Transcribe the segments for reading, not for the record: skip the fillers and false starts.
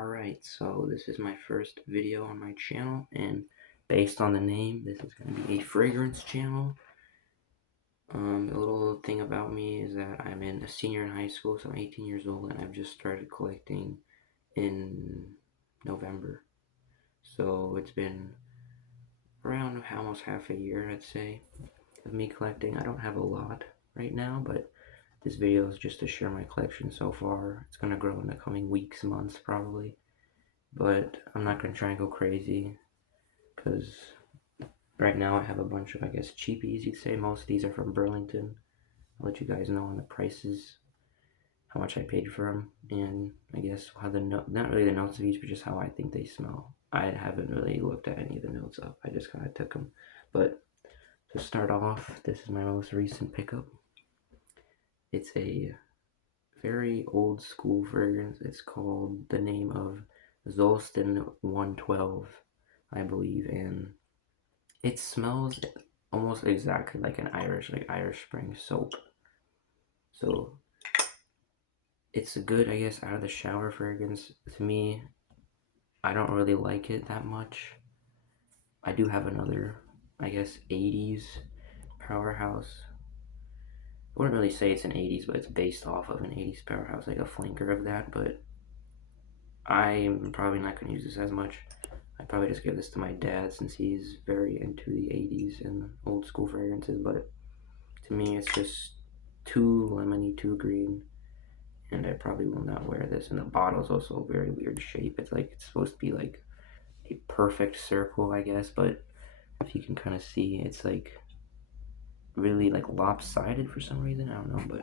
Alright, so this is my first video on my channel, and based on the name, this is going to be a fragrance channel. A little thing about me is that I'm a senior in high school, so I'm 18 years old, and I've just started collecting in November. So it's been around almost half a year, I'd say, of me collecting. I don't have a lot right now, but this video is just to share my collection so far. It's going to grow in the coming weeks, months, probably. But I'm not going to try and go crazy, because right now I have a bunch of, I guess, cheapies, you'd say. Most of these are from Burlington. I'll let you guys know on the prices, how much I paid for them, and I guess how not really the notes of each, but just how I think they smell. I haven't really looked at any of the notes up. I just kind of took them. But to start off, this is my most recent pickup. It's a very old school fragrance. It's called the name of Zolston 112, I believe, and it smells almost exactly like an Irish Spring soap. So it's a good, I guess, out of the shower fragrance. To me, I don't really like it that much. I do have another, I guess, 80s powerhouse. I wouldn't really say it's an 80s, but it's based off of an 80s powerhouse, like a flanker of that, but I'm probably not going to use this as much. I'd probably just give this to my dad since he's very into the 80s and old school fragrances, but to me it's just too lemony, too green, and I probably will not wear this. And the bottle's also a very weird shape. It's like it's supposed to be like a perfect circle, I guess, but if you can kind of see, it's like really like lopsided for some reason. I don't know, but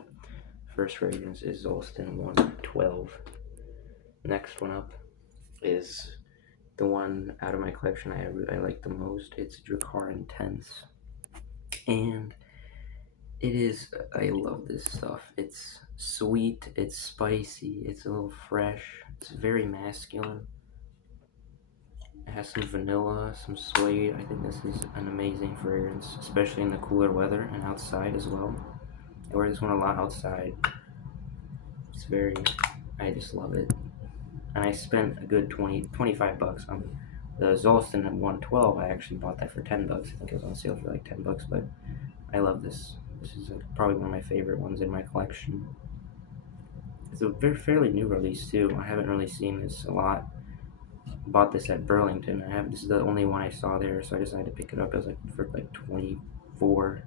first fragrance is Zolston 112. Next one up is the one out of my collection I like the most. It's Drakkar Intense, and it is, I love this stuff. It's sweet, it's spicy, it's a little fresh, it's very masculine. It has some vanilla, some suede. I think this is an amazing fragrance, especially in the cooler weather and outside as well. I wear this one a lot outside. It's very, I just love it. And I spent a good 25 bucks on the Zolston at 112. I actually bought that for 10 bucks. I think it was on sale for like 10 bucks, but I love this. This is probably one of my favorite ones in my collection. It's a fairly new release too. I haven't really seen this a lot. Bought this at Burlington. This is the only one I saw there, so I decided to pick it up. It was like for like 24.99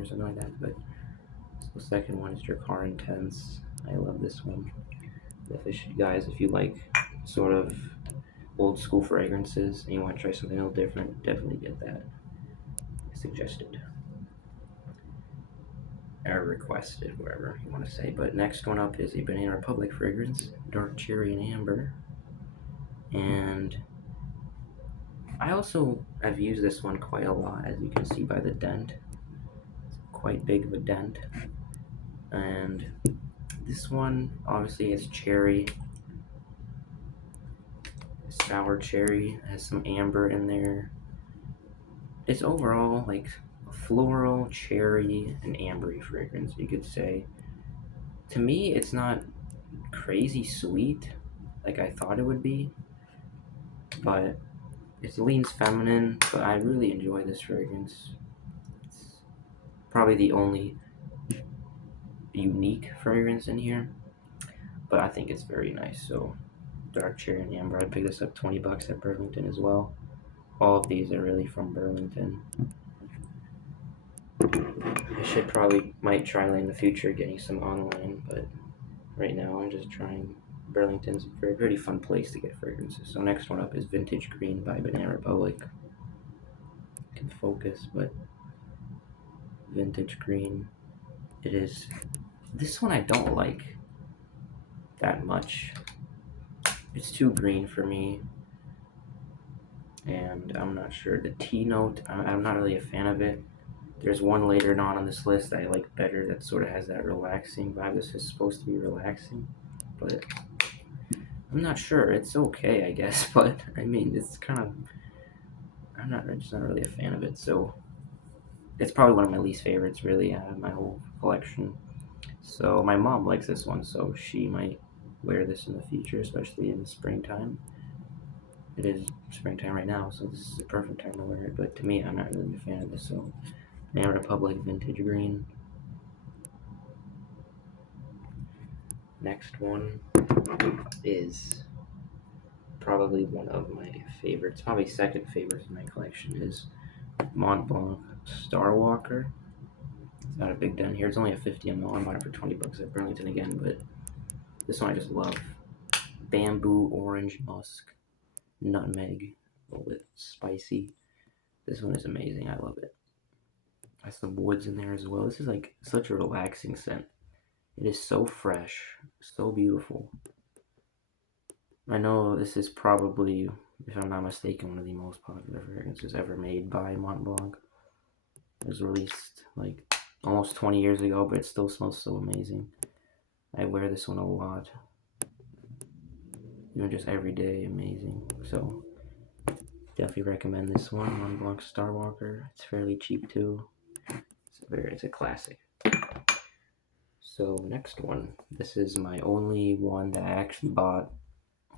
or something like that. But the second one is Drakkar Intense. I love this one. Guys, if you like sort of old school fragrances and you want to try something a little different, definitely get that. Suggested. Or requested, whatever you want to say. But next one up is a Banana Republic fragrance, Dark Cherry and Amber. And I also have used this one quite a lot, as you can see by the dent. It's quite big of a dent. And this one, obviously, is cherry, sour cherry, has some amber in there. It's overall like a floral, cherry, and ambery fragrance, you could say. To me, it's not crazy sweet like I thought it would be, but it leans feminine, but I really enjoy this fragrance. It's probably the only unique fragrance in here, but I think it's very nice. So Dark Cherry and Amber, I picked this up 20 bucks at Burlington as well. All of these are really from Burlington. Might try in the future getting some online, but right now I'm just trying. Burlington's a pretty fun place to get fragrances. So next one up is Vintage Green by Banana Republic. Can focus, but Vintage Green. It is. This one I don't like that much. It's too green for me, and I'm not sure. The tea note, I'm not really a fan of it. There's one later on this list that I like better that sort of has that relaxing vibe. This is supposed to be relaxing, but I'm not sure. It's okay, I guess, but I mean, it's kind of. I'm just not really a fan of it, so it's probably one of my least favorites, really, out of my whole collection. So my mom likes this one, so she might wear this in the future, especially in the springtime. It is springtime right now, so this is the perfect time to wear it. But to me, I'm not really a fan of this. So, Banana Republic Vintage Green. Next one is probably one of my favorites, probably second favorite in my collection, is Mont Blanc Star Walker. It's not a big dent here. It's only a 50 ml. I bought it for 20 bucks at Burlington again, but this one I just love. Bamboo, orange, musk, nutmeg, a little bit spicy. This one is amazing. I love it. Has some woods in there as well. This is like such a relaxing scent. It is so fresh, so beautiful. I know this is probably, if I'm not mistaken, one of the most popular fragrances ever made by Mont Blanc. It was released like almost 20 years ago, but it still smells so amazing. I wear this one a lot. Even just every day, amazing. So definitely recommend this one, Mont Blanc Star Walker. It's fairly cheap too. It's a classic. So next one, this is my only one that I actually bought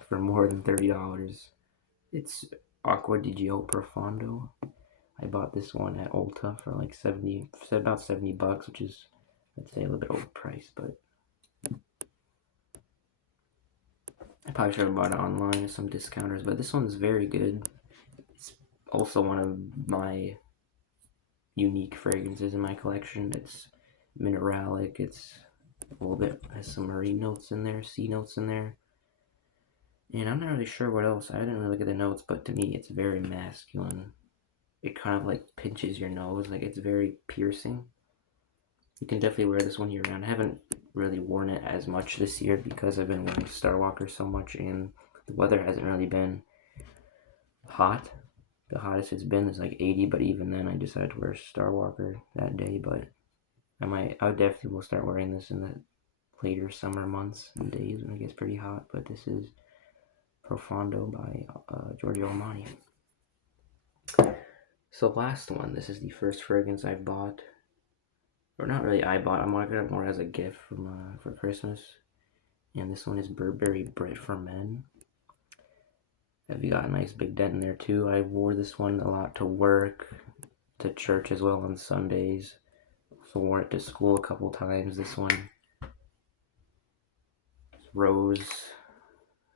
for more than $30. It's Acqua di Gio Profondo. I bought this one at Ulta for like about 70 bucks, which is, I'd say, a little bit overpriced, but I probably should have bought it online at some discounters, but this one's very good. It's also one of my unique fragrances in my collection. It's mineralic, it's a little bit, has some marine notes in there, sea notes in there. And I'm not really sure what else. I didn't really look at the notes, but to me, it's very masculine. It kind of like pinches your nose, like it's very piercing. You can definitely wear this one year round. I haven't really worn it as much this year because I've been wearing Star Walker so much and the weather hasn't really been hot. The hottest it's been is like 80, but even then I decided to wear Star Walker that day. But I definitely will start wearing this in the later summer months and days when it gets pretty hot. But this is Profondo by Giorgio Armani. So last one, this is the first fragrance I bought, or not really I bought, I'm gonna get it more as a gift from for Christmas, and this one is Burberry Bread for Men. Have you got a nice big dent in there too. I wore this one a lot to work, to church as well on Sundays. Also wore it to school a couple times. This one, it's rose.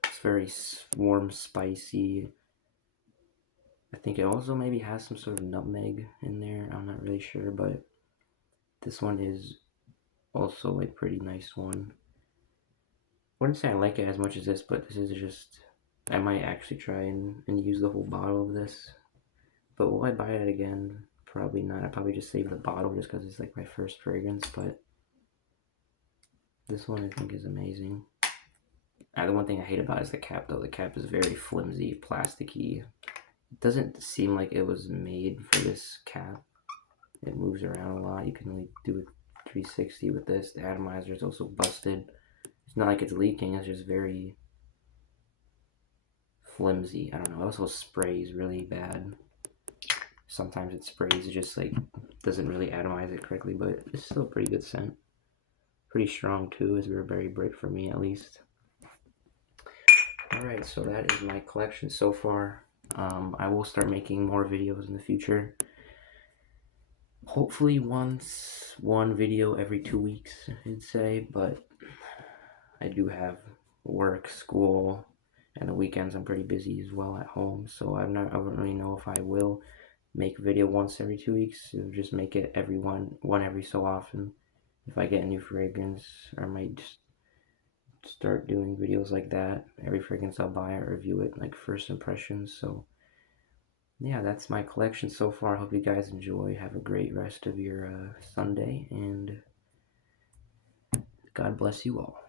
It's very warm, spicy. I think it also maybe has some sort of nutmeg in there. I'm not really sure, but this one is also a pretty nice one. I wouldn't say I like it as much as this, but this is just, I might actually try and use the whole bottle of this. But will I buy it again? Probably not. I'd probably just save the bottle just because it's like my first fragrance, but this one I think is amazing. The one thing I hate about it is the cap though. The cap is very flimsy, plasticky. It doesn't seem like it was made for this cap. It moves around a lot. You can only do a 360 with this. The atomizer is also busted. It's not like it's leaking, it's just very flimsy. I don't know. It also sprays really bad. Sometimes it sprays, it just like doesn't really atomize it correctly, but it's still a pretty good scent. Pretty strong too, is very bright for me at least. Alright, so that is my collection so far. I will start making more videos in the future. Hopefully one video every 2 weeks, I'd say, but I do have work, school, and the weekends I'm pretty busy as well at home, so I don't really know if I will make a video once every 2 weeks. Or just make it one every so often. If I get a new fragrance, I might just start doing videos like that. Every fragrance I'll buy, I review it, like first impressions. So yeah, that's my collection so far. Hope you guys enjoy. Have a great rest of your Sunday, and God bless you all.